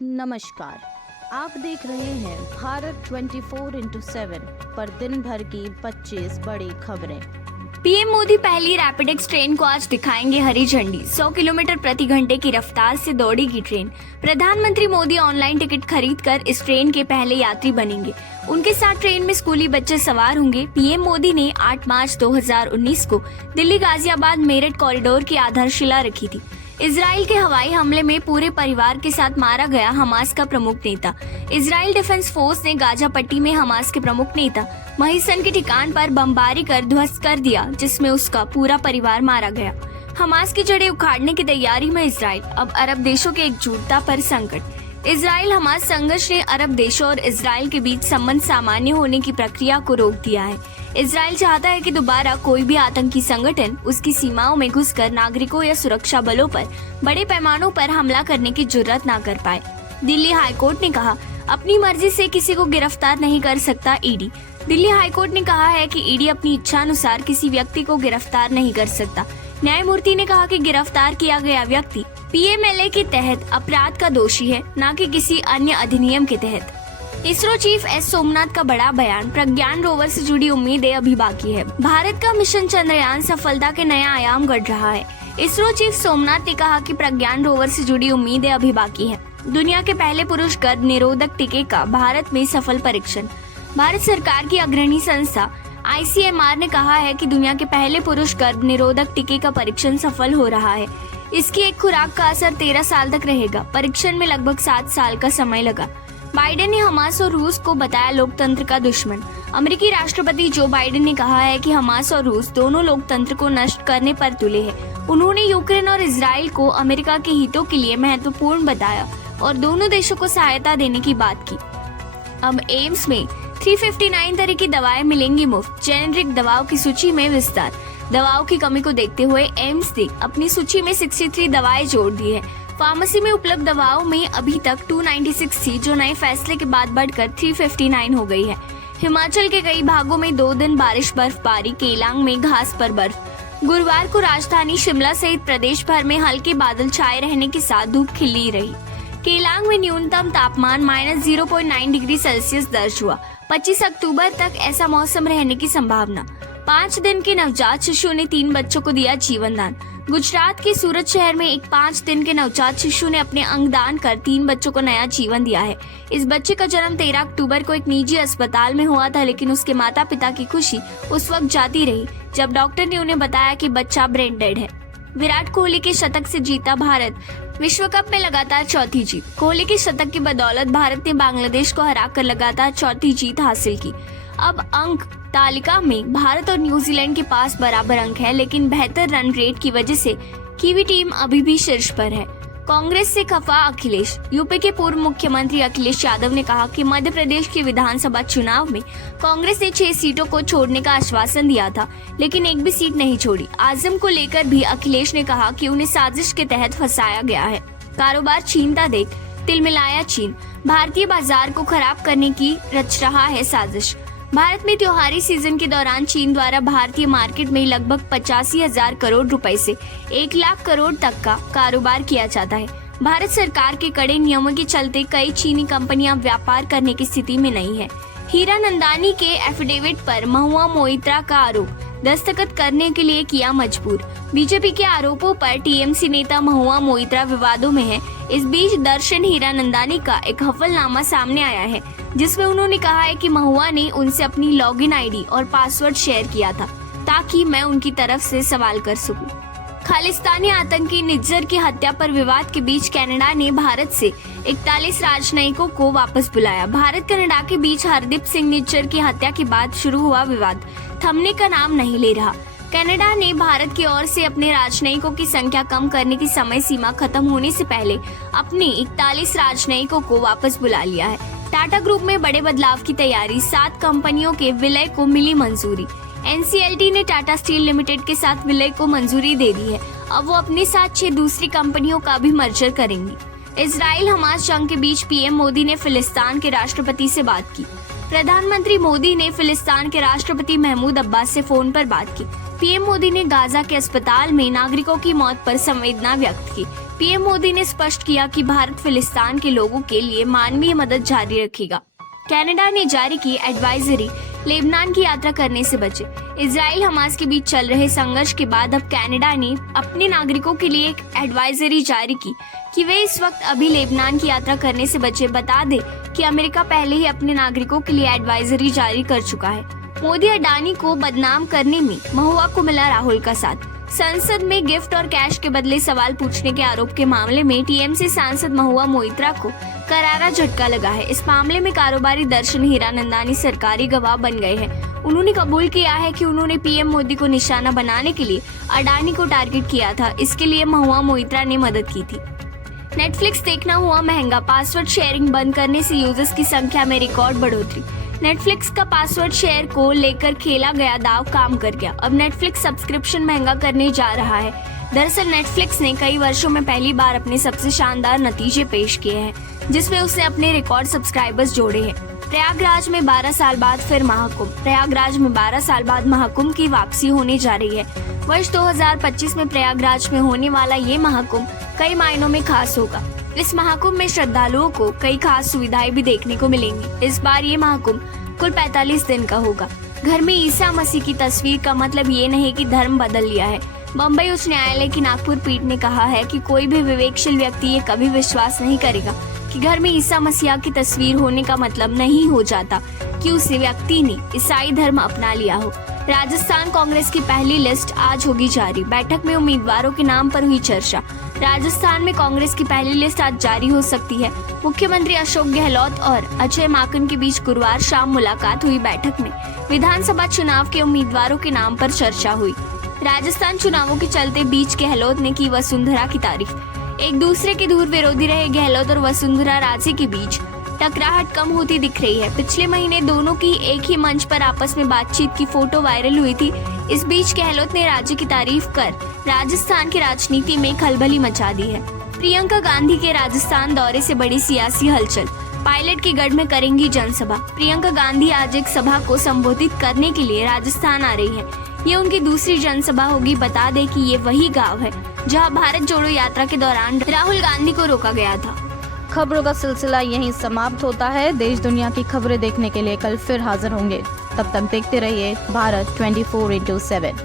नमस्कार, आप देख रहे हैं भारत 24x7 पर दिन भर की 25 बड़ी खबरें। पीएम मोदी पहली रैपिडेक्स ट्रेन को आज दिखाएंगे हरी झंडी। 100 किलोमीटर प्रति घंटे की रफ्तार से दौड़ेगी ट्रेन। प्रधानमंत्री मोदी ऑनलाइन टिकट खरीदकर इस ट्रेन के पहले यात्री बनेंगे। उनके साथ ट्रेन में स्कूली बच्चे सवार होंगे। पीएम मोदी ने 8 मार्च 2019 को दिल्ली गाजियाबाद मेरठ कॉरिडोर की आधारशिला रखी थी। इजराइल के हवाई हमले में पूरे परिवार के साथ मारा गया हमास का प्रमुख नेता। इजराइल डिफेंस फोर्स ने गाजा पट्टी में हमास के प्रमुख नेता महिसन के ठिकान पर बमबारी कर ध्वस्त कर दिया, जिसमें उसका पूरा परिवार मारा गया। हमास की जड़ें उखाड़ने की तैयारी में इजराइल। अब अरब देशों के एकजुटता पर संकट। इजराइल हमास संघर्ष ने अरब देशों और इजराइल के बीच संबंध सामान्य होने की प्रक्रिया को रोक दिया है। इजराइल चाहता है कि दोबारा कोई भी आतंकी संगठन उसकी सीमाओं में घुसकर नागरिकों या सुरक्षा बलों पर बड़े पैमानों पर हमला करने की जुर्रत ना कर पाए। दिल्ली हाईकोर्ट ने कहा, अपनी मर्जी से किसी को गिरफ्तार नहीं कर सकता ईडी। दिल्ली हाईकोर्ट ने कहा है कि ईडी अपनी इच्छा अनुसार किसी व्यक्ति को गिरफ्तार नहीं कर सकता। न्यायमूर्ति ने कहा कि गिरफ्तार किया गया व्यक्ति पीएमएलए के तहत अपराध का दोषी है, न कि किसी अन्य अधिनियम के तहत। इसरो चीफ एस सोमनाथ का बड़ा बयान। प्रज्ञान रोवर से जुड़ी उम्मीदें अभी बाकी है। भारत का मिशन चंद्रयान सफलता के नया आयाम गढ़ रहा है। इसरो चीफ सोमनाथ ने कहा कि प्रज्ञान रोवर से जुड़ी उम्मीदें अभी बाकी है। दुनिया के पहले पुरुष गर्भ निरोधक टीके का भारत में सफल परीक्षण। भारत सरकार की अग्रणी संस्था ICMR ने कहा है कि दुनिया के पहले पुरुष गर्भ निरोधक टीके का परीक्षण सफल हो रहा है। इसकी एक खुराक का असर 13 साल तक रहेगा। परीक्षण में लगभग 7 साल का समय लगा। बाइडेन ने हमास और रूस को बताया लोकतंत्र का दुश्मन। अमेरिकी राष्ट्रपति जो बाइडेन ने कहा है कि हमास और रूस दोनों लोकतंत्र को नष्ट करने पर तुले हैं। उन्होंने यूक्रेन और इजराइल को अमेरिका के हितों के लिए महत्वपूर्ण बताया और दोनों देशों को सहायता देने की बात की। अब एम्स में 359 तरह की दवाएं मिलेंगी मुफ्त। जेनेरिक दवाओं की सूची में विस्तार। दवाओं की कमी को देखते हुए एम्स ने अपनी सूची में 63 दवाएं जोड़ दी है। फार्मेसी में उपलब्ध दवाओं में अभी तक 296 थी, जो नए फैसले के बाद बढ़कर 359 हो गई है। हिमाचल के कई भागों में 2 दिन बारिश बर्फबारी। केलांग में घास पर बर्फ। गुरुवार को राजधानी शिमला सहित प्रदेश भर में हल्के बादल छाए रहने के साथ धूप खिली रही। केलांग में न्यूनतम तापमान -0.9 डिग्री सेल्सियस दर्ज हुआ। 25 अक्टूबर तक ऐसा मौसम रहने की संभावना। 5 दिन के नवजात शिशु ने 3 बच्चों को दिया जीवन दान। गुजरात के सूरत शहर में एक 5 दिन के नवजात शिशु ने अपने अंग दान कर 3 बच्चों को नया जीवन दिया है। इस बच्चे का जन्म 13 अक्टूबर को एक निजी अस्पताल में हुआ था, लेकिन उसके माता पिता की खुशी उस वक्त जाती रही जब डॉक्टर ने उन्हें बताया कि बच्चा ब्रेन डेड है। विराट कोहली के शतक से जीता भारत विश्व कप में लगातार चौथी जीत। कोहली के शतक की बदौलत भारत ने बांग्लादेश को हराकर लगातार चौथी जीत हासिल की। अब अंक तालिका में भारत और न्यूजीलैंड के पास बराबर अंक है, लेकिन बेहतर रन रेट की वजह से कीवी टीम अभी भी शीर्ष पर है। कांग्रेस से खफा अखिलेश। यूपी के पूर्व मुख्यमंत्री अखिलेश यादव ने कहा कि मध्य प्रदेश के विधानसभा चुनाव में कांग्रेस ने 6 सीटों को छोड़ने का आश्वासन दिया था, लेकिन एक भी सीट नहीं छोड़ी। आजम को लेकर भी अखिलेश ने कहा कि उन्हें साजिश के तहत फंसाया गया है। कारोबार छीनता देख तिलमिलाया चीन। भारतीय बाजार को खराब करने की रच रहा है साजिश। भारत में त्योहारी सीजन के दौरान चीन द्वारा भारतीय मार्केट में लगभग 85,000 करोड़ रुपए से 1 लाख करोड़ तक का कारोबार किया जाता है। भारत सरकार के कड़े नियमों के चलते कई चीनी कंपनियां व्यापार करने की स्थिति में नहीं है। हीरानंदानी के एफिडेविट पर महुआ मोइत्रा का आरोप दस्तखत करने के लिए किया मजबूर। बीजेपी के आरोपों पर टीएमसी नेता महुआ मोइत्रा विवादों में है। इस बीच दर्शन हीरानंदानी का एक हफलनामा सामने आया है, जिसमें उन्होंने कहा है कि महुआ ने उनसे अपनी लॉगिन आईडी और पासवर्ड शेयर किया था ताकि मैं उनकी तरफ से सवाल कर सकूं। खालिस्तानी आतंकी निज्जर की हत्या पर विवाद के बीच कनाडा ने भारत से 41 राजनयिकों को वापस बुलाया। भारत कनाडा के बीच हरदीप सिंह निज्जर की हत्या के बाद शुरू हुआ विवाद थमने का नाम नहीं ले रहा। कनाडा ने भारत की ओर से अपने राजनयिकों की संख्या कम करने की समय सीमा खत्म होने से पहले अपने 41 राजनयिकों को वापस बुला लिया है। टाटा ग्रुप में बड़े बदलाव की तैयारी। 7 कंपनियों के विलय को मिली मंजूरी। NCLT ने टाटा स्टील लिमिटेड के साथ विलय को मंजूरी दे दी है। अब वो अपने साथ 6 दूसरी कंपनियों का भी मर्जर करेंगी। इजराइल हमास जंग के बीच पीएम मोदी ने फिलिस्तीन के राष्ट्रपति से बात की। प्रधानमंत्री मोदी ने फिलिस्तीन के राष्ट्रपति महमूद अब्बास से फोन पर बात की। पीएम मोदी ने गाजा के अस्पताल में नागरिकों की मौत पर संवेदना व्यक्त की। पीएम मोदी ने स्पष्ट किया कि भारत फिलिस्तीन के लोगों के लिए मानवीय मदद जारी रखेगा। कनाडा ने जारी की एडवाइजरी, लेबनान की यात्रा करने से बचे। इजराइल हमास के बीच चल रहे संघर्ष के बाद अब कनाडा ने अपने नागरिकों के लिए एक एडवाइजरी जारी की कि वे इस वक्त अभी लेबनान की यात्रा करने से बचे। बता दें कि अमेरिका पहले ही अपने नागरिकों के लिए एडवाइजरी जारी कर चुका है। मोदी अडानी को बदनाम करने में महुआ को मिला राहुल का साथ। संसद में गिफ्ट और कैश के बदले सवाल पूछने के आरोप के मामले में टीएमसी सांसद महुआ मोइत्रा को करारा झटका लगा है। इस मामले में कारोबारी दर्शन हीरानंदानी सरकारी गवाह बन गए हैं। उन्होंने कबूल किया है कि उन्होंने पीएम मोदी को निशाना बनाने के लिए अडानी को टारगेट किया था। इसके लिए महुआ मोइत्रा ने मदद की थी। नेटफ्लिक्स देखना हुआ महंगा, पासवर्ड शेयरिंग बंद करने से यूजर्स की संख्या में रिकॉर्ड बढ़ोतरी। नेटफ्लिक्स का पासवर्ड शेयर को लेकर खेला गया दाव काम कर गया। अब नेटफ्लिक्स सब्सक्रिप्शन महंगा करने जा रहा है। दरअसल नेटफ्लिक्स ने कई वर्षों में पहली बार अपने सबसे शानदार नतीजे पेश किए हैं, जिसमें उसने अपने रिकॉर्ड सब्सक्राइबर्स जोड़े हैं। प्रयागराज में 12 साल बाद फिर महाकुंभ। प्रयागराज में 12 साल बाद महाकुंभ की वापसी होने जा रही है। वर्ष 2025 में प्रयागराज में होने वाला ये महाकुंभ कई मायनों में खास होगा। इस महाकुंभ में श्रद्धालुओं को कई खास सुविधाएं भी देखने को मिलेंगी। इस बार ये महाकुंभ कुल 45 दिन का होगा। घर में ईसा मसीह की तस्वीर का मतलब ये नहीं कि धर्म बदल लिया है। बम्बई उच्च न्यायालय की नागपुर पीठ ने कहा है कि कोई भी विवेकशील व्यक्ति ये कभी विश्वास नहीं करेगा कि घर में ईसा मसीह की तस्वीर होने का मतलब नहीं हो जाता कि उस व्यक्ति ने ईसाई धर्म अपना लिया हो। राजस्थान कांग्रेस की पहली लिस्ट आज होगी जारी। बैठक में उम्मीदवारों के नाम पर हुई चर्चा। राजस्थान में कांग्रेस की पहली लिस्ट आज जारी हो सकती है। मुख्यमंत्री अशोक गहलोत और अजय माकन के बीच गुरुवार शाम मुलाकात हुई। बैठक में विधानसभा चुनाव के उम्मीदवारों के नाम पर चर्चा हुई। राजस्थान चुनावों के चलते बीच गहलोत ने की वसुंधरा की तारीफ। एक दूसरे के दूर विरोधी रहे गहलोत और वसुंधरा राजे के बीच टकराहट कम होती दिख रही है। पिछले महीने दोनों की एक ही मंच पर आपस में बातचीत की फोटो वायरल हुई थी। इस बीच गहलोत ने राजे की तारीफ कर राजस्थान की राजनीति में खलबली मचा दी है। प्रियंका गांधी के राजस्थान दौरे से बड़ी सियासी हलचल। पायलट के गढ़ में करेंगी जनसभा। प्रियंका गांधी आज एक सभा को संबोधित करने के लिए राजस्थान आ रही है। ये उनकी दूसरी जनसभा होगी। बता दें कि ये वही गांव है जहां भारत जोड़ो यात्रा के दौरान राहुल गांधी को रोका गया था। खबरों का सिलसिला यहीं समाप्त होता है। देश दुनिया की खबरें देखने के लिए कल फिर हाजिर होंगे। तब तक देखते रहिए भारत 24/7।